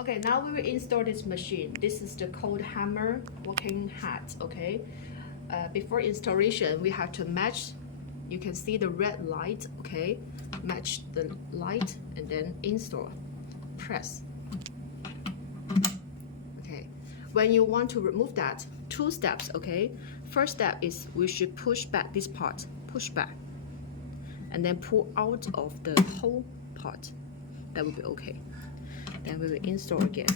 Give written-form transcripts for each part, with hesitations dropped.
Okay, now we will install this machine. This is the cold hammer working hat, okay? Before installation, we have to match, you can see the red light, okay? Match the light and then install, press. Okay, when you want to remove that, 2 steps, okay? First step is we should push back this part, push back, and then pull out of the whole part. That will be okay. Then we will install again.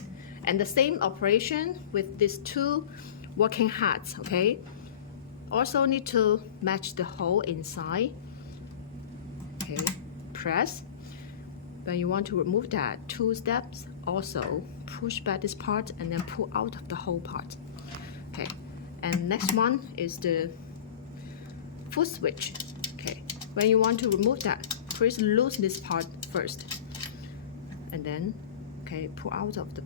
And the same operation with these 2 working hats, okay? Also need to match the hole inside. Okay, press. When you want to remove that, 2 steps, also push back this part and then pull out of the whole part. Okay, and next one is the foot switch. Okay, when you want to remove that, first loosen this part first. And then, okay, pull out of the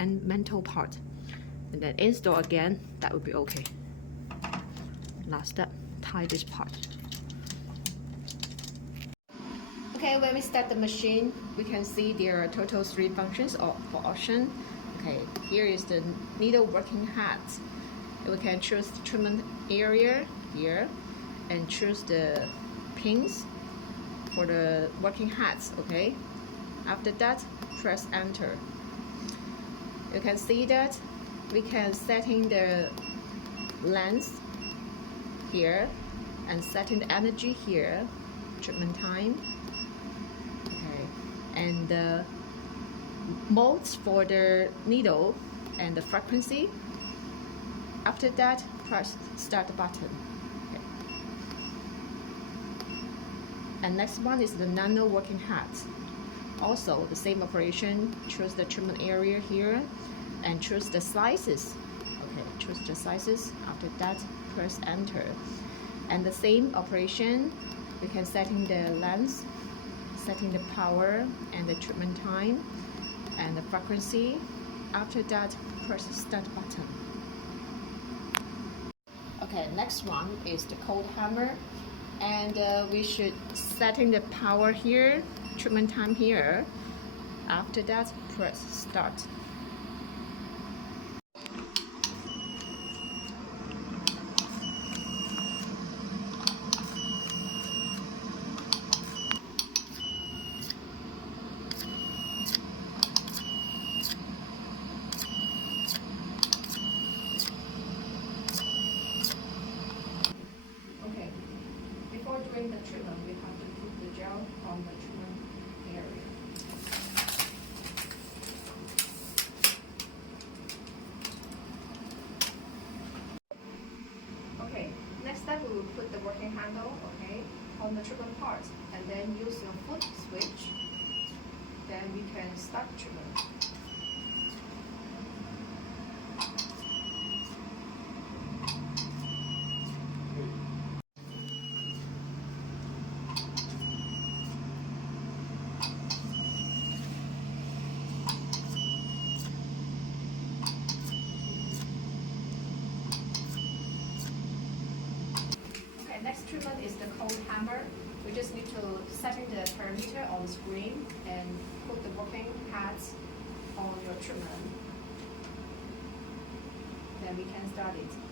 mental part. And then install again, that would be okay. Last step, tie this part. Okay, when we start the machine, we can see there are total 3 functions or option. Okay, here is the needle working hat. We can choose the treatment area here and choose the pins for the working hats, okay? After that, press enter. You can see that we can setting the length here and setting the energy here, treatment time, okay, and the modes for the needle and the frequency. After that, press start button. Okay. And next one is the nano working hat. Also the same operation, choose the treatment area here and choose the sizes. Okay, choose the sizes. After that, press enter. And the same operation, we can setting the length, setting the power and the treatment time and the frequency. After that, press start button. Okay, next one is the cold hammer, and we should setting the power here, treatment time here. After that, press start. Okay, before doing the treatment, we have to put the gel on the treatment area. Okay, next step we will put the working handle, okay, on the treatment part, and then use your foot switch. Then we can start treatment. Next treatment is the cold hammer. We just need to setting the parameter on the screen and put the working hats on your treatment. Then we can start it.